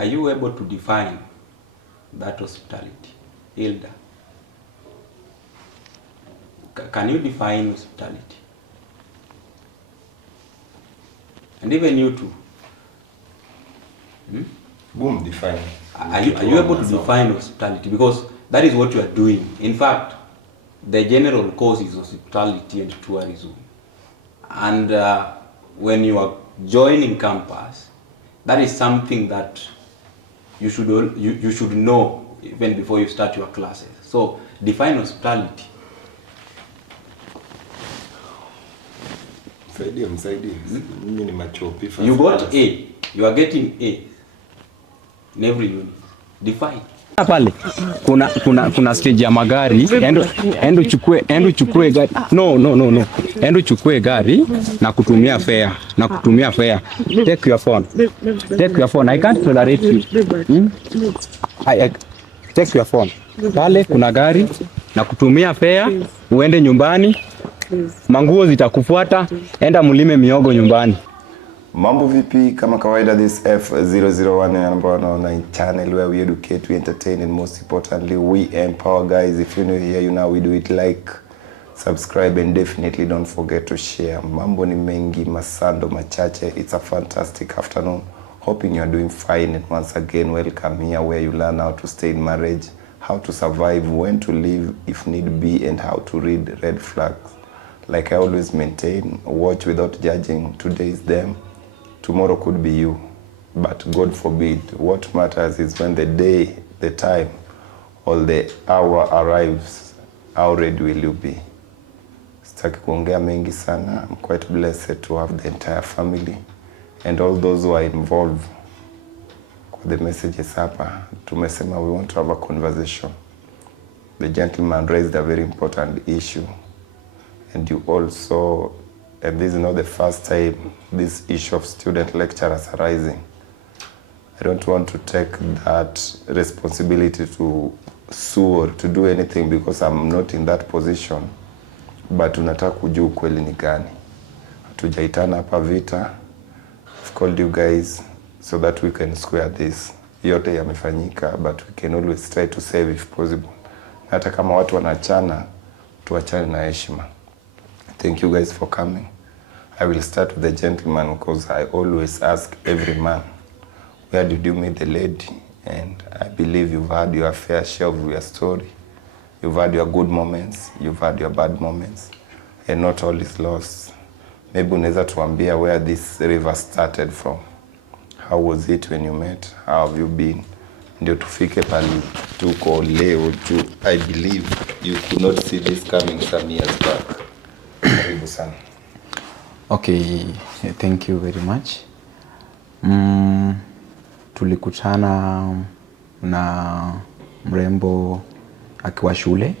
Are you able to define that hospitality? Hilda, can you define hospitality? And even you too. Boom, define. Are you able to define hospitality? Because that is what you are doing. In fact, the general course is hospitality and tourism. And when you are joining campus, that is something that you should know even before you start your classes. So define hospitality. Mimi ni machopi first. You got A. You are getting A in every unit. Define. Pale kuna stage ya magari, endo chukue gari. No. Endo chukue gari na kutumia fare. Take your phone. I can't tolerate you. Take your phone. Pale kuna gari na kutumia fare, uende nyumbani. Manguo zitakufuata, enda mulime miogo nyumbani. Mambo vipi, kama kawaida, this F001 number online channel where we educate, we entertain, and most importantly we empower. Guys, if you're new here, you know we do it. Like, subscribe, and definitely don't forget to share. Mambo ni mengi, masando machache. It's a fantastic afternoon. Hoping you're doing fine, and once again welcome here where you learn how to stay in marriage, how to survive, when to leave if need be, and how to read red flags. Like I always maintain, watch without judging. Today is them, tomorrow could be you, but God forbid. What matters is when the day, the time, or the hour arrives, how ready will you be? Sitaki kuongea mengi sana. I'm quite blessed to have the entire family and all those who are involved. Kwa the messages hapa, tumesema we want to have a conversation. The gentleman raised a very important issue. And you also, and this is not the first time this issue of student lecturers arising. I don't want to take that responsibility to sue or to do anything because I'm not in that position. But unataka kujua ukweli ni gani. Hatujaitana hapa vita. I've called you guys so that we can square this. Yote yamefanyika, but we can always try to save if possible. Hata kama watu wanachana, tuachane na heshima. Thank you guys for coming. I will start with the gentleman because I always ask every man, where did you meet the lady? And I believe you've had your fair share of your story. You've had your good moments, you've had your bad moments, and not all is lost. Maybe unaweza tuambia where this river started from. How was it when you met? How have you been? Ndio tufike pali tuko leo tu. I believe you could not see this coming some years back. Karibu sana. Okay, thank you very much. Tulikutana na mrembo akiwa shule.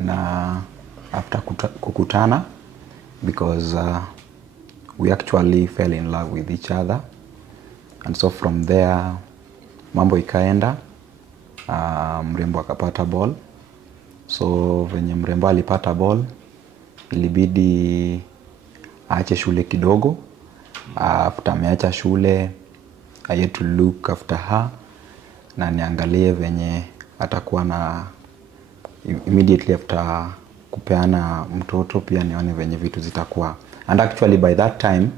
Na after kukutana, because we actually fell in love with each other. And so from there, mambo ikaenda, mrembo akapata ball. So venye mrembo alipata ball, ilibidi aache shule kidogo. After ameacha shule, I had to look after her. Na niangalie venye atakuwa na immediately after kupeana mtoto pia nione venye vitu zitakuwa. And actually by that time,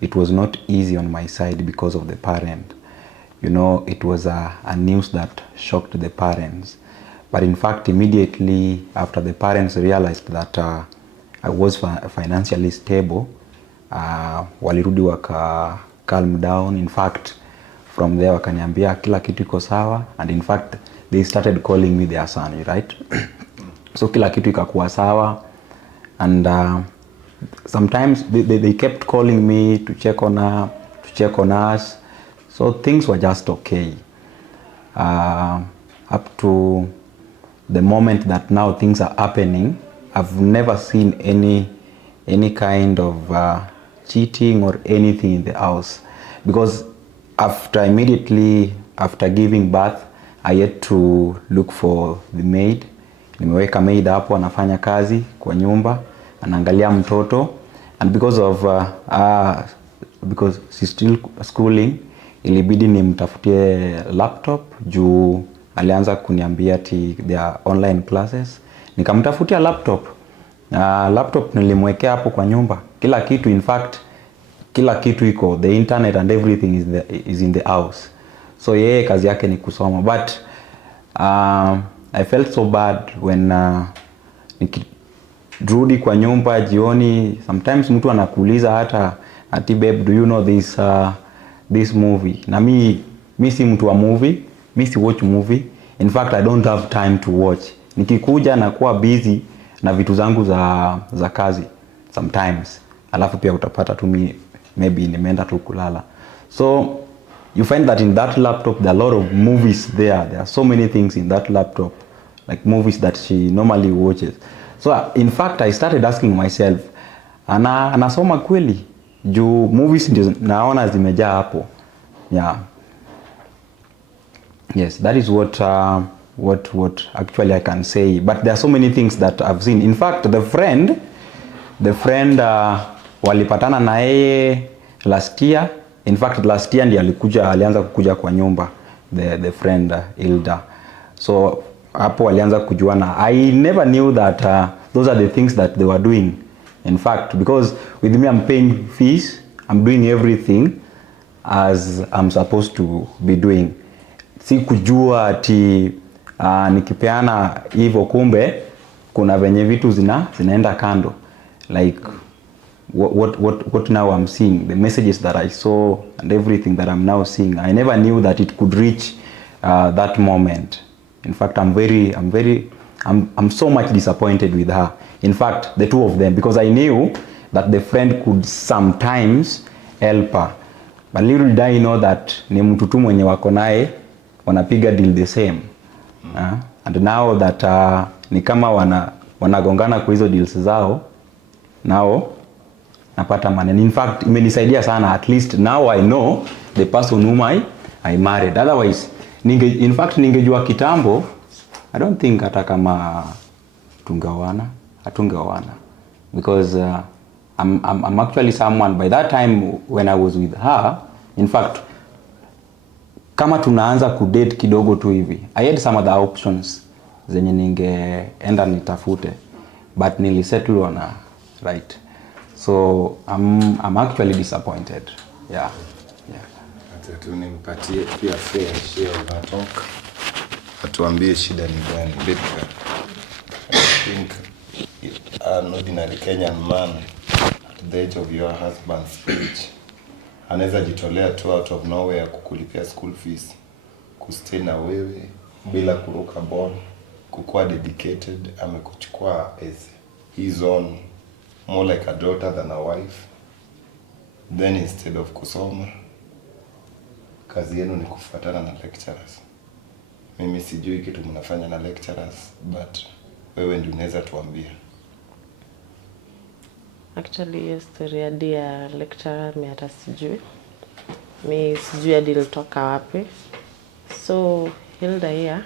it was not easy on my side because of the parent. You know, it was a news that shocked the parents. But in fact, immediately after the parents realized that I was financially stable, walirudi waka calm down. In fact, from there wakaniambia kila kitu iko sawa. And in fact, they started calling me their son, right? So kila kitu ikakuwa sawa. And sometimes they kept calling me to check on her, to check on us. So things were just okay. Up to the moment that now things are happening, I've never seen any kind of cheating or anything in the house. Because immediately after giving birth, I had to look for the maid. Nimeweka maid hapo anafanya kazi kwa nyumba, anaangalia mtoto. And because she's still schooling, ilibidi nimtafutie laptop juu alianza kuniambia ati there are online classes. Nikamtafutia laptop. Laptop nilimwekea hapo kwa nyumba. Kila kitu, in fact, kila kitu iko, the internet and everything is in the house. So yeye kazi yake ni kusoma. But I felt so bad when nikirudi kwa nyumba jioni, sometimes mtu anakuuliza hata ati babe, do you know this movie? Na mi si mtu wa movie, mi si watch movie. In fact, I don't have time to watch. Nikikuja na kuwa busy na vitu zangu za kazi sometimes. Alafu pia utapata tu maybe nimeenda tu kulala. So you find that in that laptop there are a lot of movies there. There are so many things in that laptop, like movies that she normally watches. So in fact I started asking myself, anasoma kweli? Juu movies ndio naona zimejaa hapo. Yeah. Yes, that is what actually I can say. But there are so many things that I've seen. In fact, the friend walipatana na yeye last year. In fact, last year ndiye alianza kukuja kwa nyumba, the friend Hilda. So hapo walianza kujuana. I never knew that those are the things that they were doing. In fact, because with me I'm paying fees, I'm doing everything as I'm supposed to be doing. Si kujua ati nikipeana hivyo kumbe kuna venye vitu zinaenda kando. Like what now I'm seeing, the messages that I saw and everything that I'm now seeing, I never knew that it could reach that moment. In fact, I'm so much disappointed with her. In fact, the two of them, because I knew that the friend could sometimes help her. But little did I know that ni mtu tu mwenye wako naye wanapiga deal the same. And now that ni kama wanagongana kwa hizo deals zao, now napata maneno. In fact, imenisaidia sana. At least now I know the person whom I married. Otherwise, ningejua kitambo, I don't think hata kama hatungeoana. Because I'm actually someone, by that time when I was with her, in fact, kama tunaanza kudate kidogo tu hivi, I had some other options zenye ningeenda nitafute, but nilisettle on her, right? So I'm actually disappointed. Yeah. Hata tu nimpatie pia fair share of that talk. Atuambie shida ni gani, babe. I think an ordinary Kenyan man at the age of your husband's age anaweza jitolea tu out of nowhere kukulipia school fees, kustay na wewe bila kuruka ball, kukuwa dedicated, amekuchukua as his own, more like a daughter than a wife. Then instead of kusoma, kazi yenu ni kufuatana na lecturers. Mimi sijui kitu mnafanya na lecturers, but wewe ndio unaweza tuambia. Actually, hiyo story ya dia lecturer mi hata sijui. Mi sijui hadi ilitoka wapi. So Hilda here,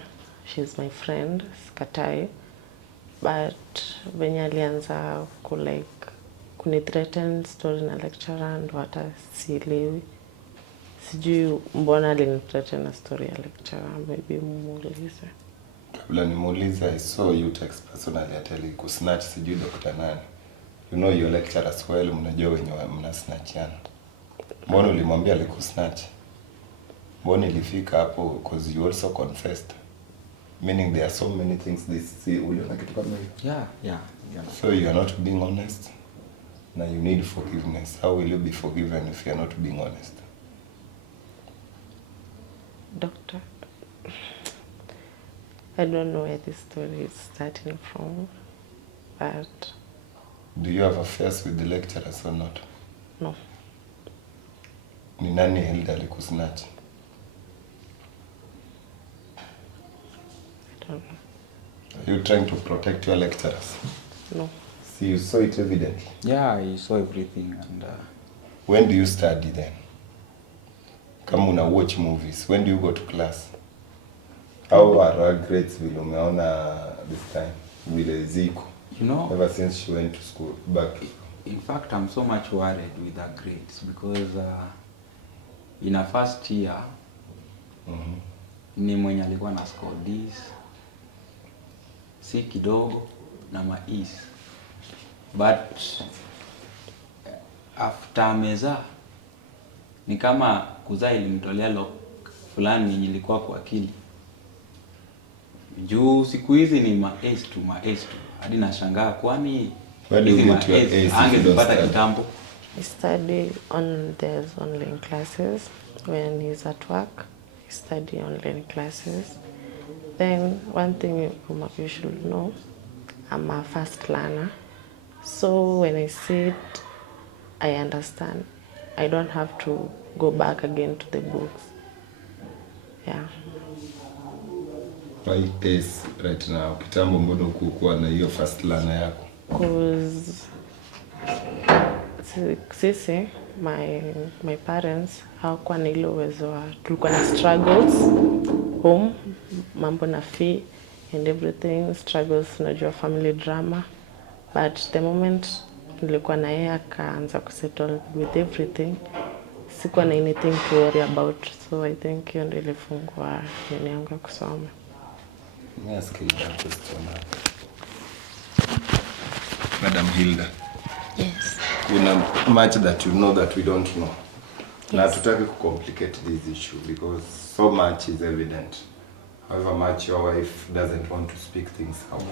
she's my friend, sikatai. But venye alianza kunithreaten story na lecturer ndo hata sielewi. Sijui mbona alinithreaten na story ya lecturer, maybe muulize. Kabla nimuulize, I saw you text personally ateli kusnatch sijui Dr. nani. You know your lecturers well, mnajua wenye mnasnatchiana. Mbona ulimwambia alikusnatch? Mbona ilifika hapo because you also confessed? Meaning there are so many things this see uliona kitu kama hiyo. Yeah. So you are not being honest. Now you need forgiveness. How will you be forgiven if you are not being honest? Doctor, I don't know where this story is starting from, but... Do you have affairs with the lecturers or not? No. Ni nani Hilda alikusnatch? I don't know. Are you trying to protect your lecturers? No. See, you saw it evidently. Yeah, I saw everything. And when do you study then? Kama una watch movies, when do you go to class? How are her grades vile umeona this time? Vile ziko? you know, Ever since she went to school, back. in fact, I'm so much worried with her grades because in a first year ni mwenye alikuwa na score D's, si kidogo na mais, but after ameza ni kama kuzaa ilimtolea lock fulani yenye ilikuwa kwa akili. Juu siku hizi ni maes tu hadi nashangaa kwani hizi maes angezipata kitambo. I study on there's online classes. When he's at work, I study online classes. Then one thing you should know, I'm a fast learner. So when I sit, I understand. I don't have to go back again to the books. Yeah. Why is right now? Kitambo mbona kukuwa na hiyo fast learner yako? Because sisi, my parents hawakuwa na ile uwezo wa, tulikuwa na struggles home, mambo na fee and everything, struggles, unajua family drama, but the moment nilikuwa na yeye akaanza kusettle with everything, sikuwa na anything to worry about. So I think hiyo ndio ilifungua nini yangu ya kusoma. Yes, question. Madam Hilda. Yes. Kuna much that you know that we don't know. Yes. Na tutaki to complicate this issue because so much is evident. However much your wife doesn't want to speak things out.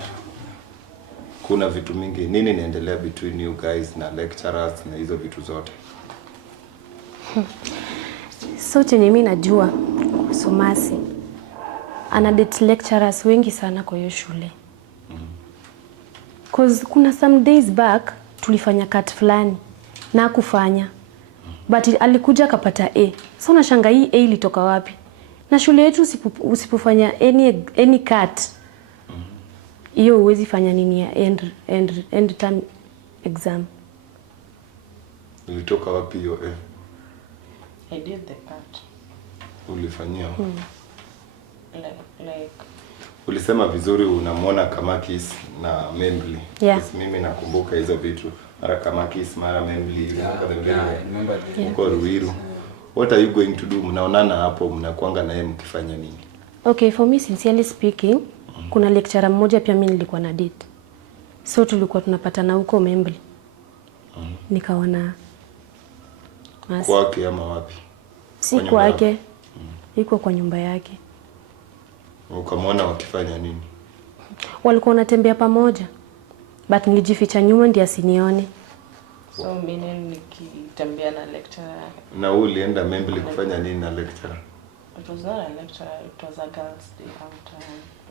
Kuna vitu mingi. Nini inaendelea between you guys na lecturers na hizo vitu zote? So chenye mimi najua kuhusu Masi, ana date lecturers wengi sana kwa hiyo shule. Cause kuna some days back tulifanya cut fulani na kufanya, but alikuja akapata A. So nashanga hii A ilitoka wapi? Na shule yetu usipofanya any cut, hiyo huwezi fanya nini ya end term exam. Ilitoka wapi hiyo A? I did the cut. Ulifanyia? Like Ulisema vizuri unamwona Kamakis na Membli. Yeah. Mimi nakumbuka hizo vitu. Mara Kamakis, mara Membli. Remember Uko Ruiru. What are you going to do? Mnaonana hapo, mnakuanga na yeye mkifanya nini? Okay, for me sincerely speaking, kuna lecturer mmoja pia mimi nilikuwa na date. So tulikuwa tunapatana huko Membli. Nikaona Masi. Kwake ama wapi? Si kwake. Iko kwa nyumba yake. Ukamwona wakifanya nini? Walikuwa wanatembea pamoja. But nilijificha nyuma ndio asinione. so mimi nikitembea na lecturer. Na ulienda Membli kufanya nini na lecturer? It was not a lecturer, it was a girls' day out,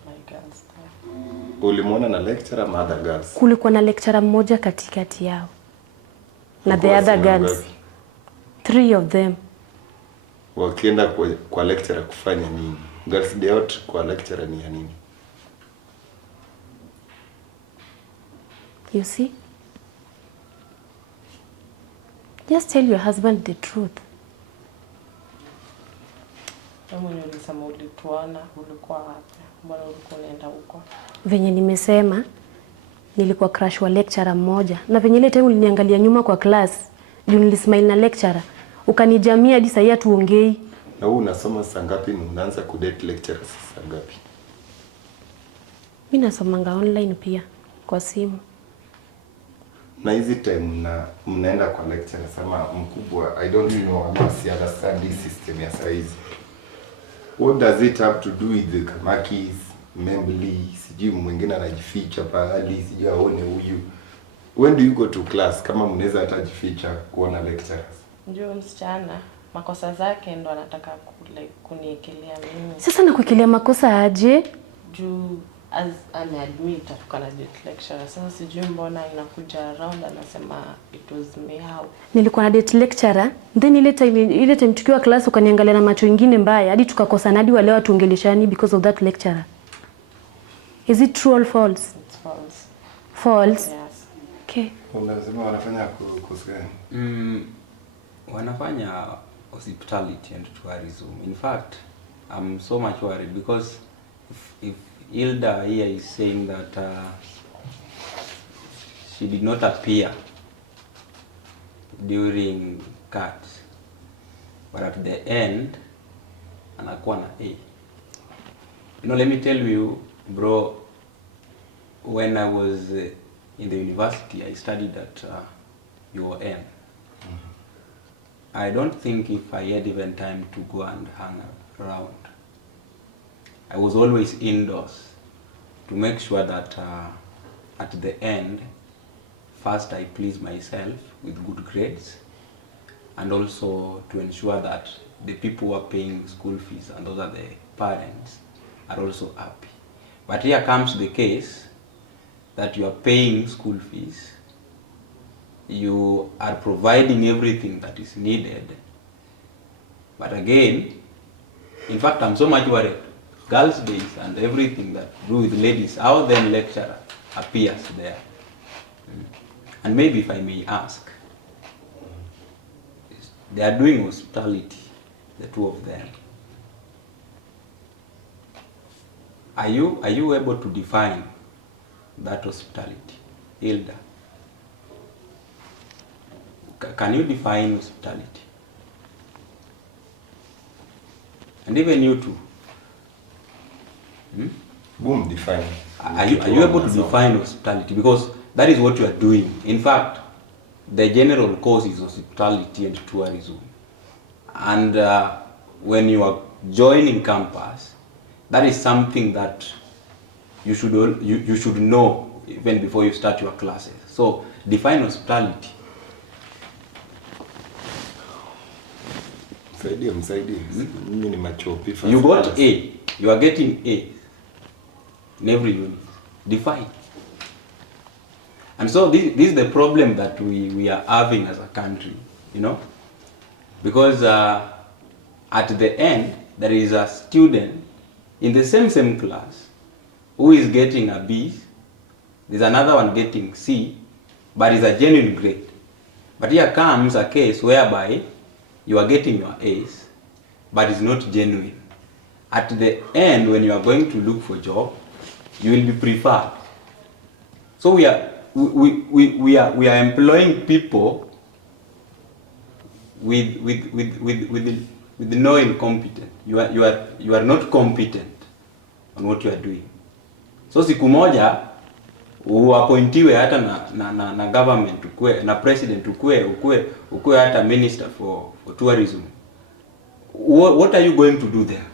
my girls' day. Ulimwona na lecturer ama other girls? Kulikuwa na lecturer mmoja katikati yao. Na the other girls. 3 of them. Wakienda kwa lecturer kufanya nini? Girls day out kwa lecturer ni ya nini? You see? Just tell your husband the truth. Kama ulisema ulituona, ulikuwa wapi? Mbona ulikuwa unaenda huko? Venye nimesema, nilikuwa crush wa lecturer mmoja. Na venye ile time uliniangalia nyuma kwa class, juu nilismile na lecturer. Ukanijamia hadi sasa hatuongei. Na wewe unasoma saa ngapi na unaanza kudate lecturers saa ngapi? Mimi nasomanga online pia kwa simu. Na hizi time mnaenda kwa lecturer sama mkubwa, I don't know, I must understand this system ya saizi. What does it have to do with the Kamakis, Membli, sijui mwingine anajificha pahali, sijui aone huyu. When do you go to class kama mnaweza hata jificha kuona lecturers? Ndio msichana, makosa zake ndo anataka kuniekelea mimi. Sasa nakuekelea makosa aje? Juu as ameadmit atukana date lecturer. Sasa sijui mbona inakuja around anasema it was me how. Nilikuwa na date lecturer, then ile time tukiwa class ukaniangalia na macho mengine mbaya hadi tukakosana hadi wale watu ongeleshani because of that lecturer. Is it true or false? It's false. False. Yes. Okay. Unasema wanafanya kosa gani? Wanafanya hospitality and tourism. In fact, I'm so much worried because if Hilda here is saying that she did not appear during cuts, but at the end anakuwa na A. You know, let me tell you, bro, when I was in the university, I studied at UOM. I don't think if I had even time to go and hang around. I was always indoors to make sure that at the end, first I please myself with good grades, and also to ensure that the people who are paying school fees, and those are the parents, are also happy. But here comes the case that you are paying school fees, you are providing everything that is needed, but again, in fact, I'm so much worried. Girls' days and everything that do with ladies, how then lecturer appears there. And maybe if I may ask, they are doing hospitality, the two of them. Are you able to define that hospitality? Hilda, can you define hospitality? And even you too. Boom, define. Are you able to define hospitality? Because that is what you are doing. In fact, the general course is hospitality and tourism. And when you are joining campus, that is something that you should know even before you start your classes. So define hospitality. Mimi ni machopi first. You got A. You are getting A in every unit. Define. And so this is the problem that we are having as a country, you know, because at the end there is a student in the same class who is getting a B, there's another one getting C, but it's a genuine grade. But here comes a case whereby you are getting your A's, but it's not genuine. At the end, when you are going to look for a job, you will be preferred. So we are employing people with no incompetent. You are not competent on what you are doing. So siku moja uappointiwe hata na government ukue na president ukue hata minister for tourism. What are you going to do there?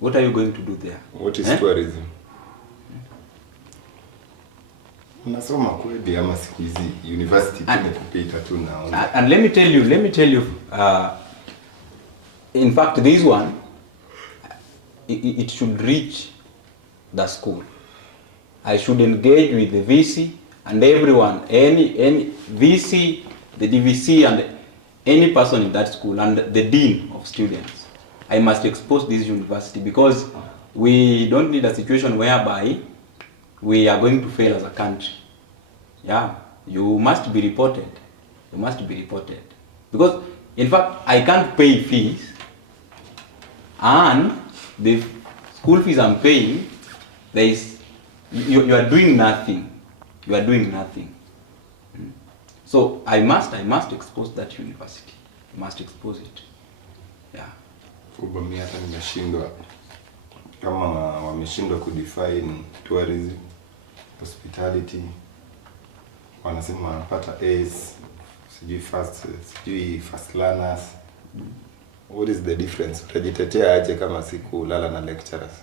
What are you going to do there? What is tourism? Unasoma kweli ama siku hizi university tumekupita tu naona. And let me tell you in fact this one it should reach the school. I should engage with the VC and everyone, any VC, the DVC and any person in that school and the dean of students. I must expose this university because we don't need a situation whereby we are going to fail as a country. Yeah, you must be reported. You must be reported. Because in fact, I can't pay fees and the school fees I'm paying, there is you are doing nothing. You are doing nothing. So I must expose that university. I must expose it. Yeah. Mimi hata nimeshindwa kama wameshindwa kudefine tourism, hospitality. Wanasema wanapata A's, sijui first learners. What is the difference? Utajitetea aje kama siku lala na lecturers?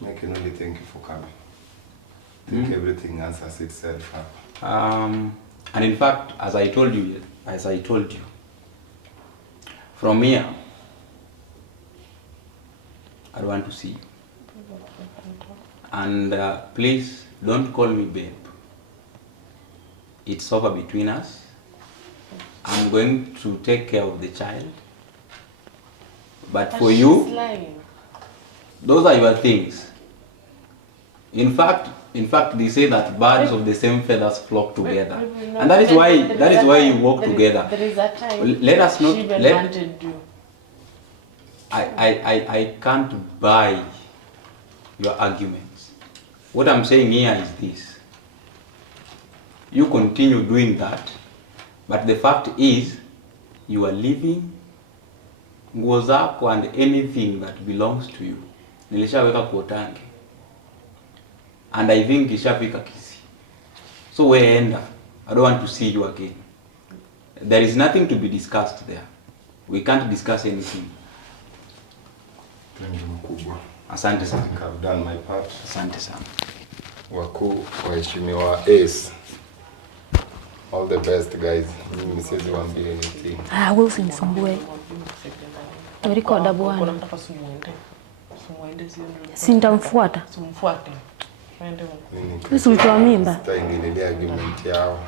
I can only thank you for coming. I think everything answers itself. And in fact, as I told you, from here, I want to see you. And please don't call me babe. It's over between us. I'm going to take care of the child. But for you, those are your things. In fact, they say that birds of the same feathers flock together, and that is why you walk together. There is a time. Let us not. She even wanted you. I can't buy your arguments. What I'm saying here is this: you continue doing that, but the fact is, you are living nguo zako and anything that belongs to you nilishaweka kwa tangi, and I think ishafika Kisii, so we enda. I don't want to see you again. There is nothing to be discussed there. We can't discuss anything. Thank you mkubwa. Asante sana. I have done my part. Asante sana. Wakuu, waheshimiwa Ace, all the best guys. Mimi siwezi waambia anything. Wewe usinisumbue. Record bwana. Unataka simuende. Simuende sio ndio. Si nitamfuata. Simfuate. Twende. Wewe ulitoa mimba. Sitaingilia argument yao.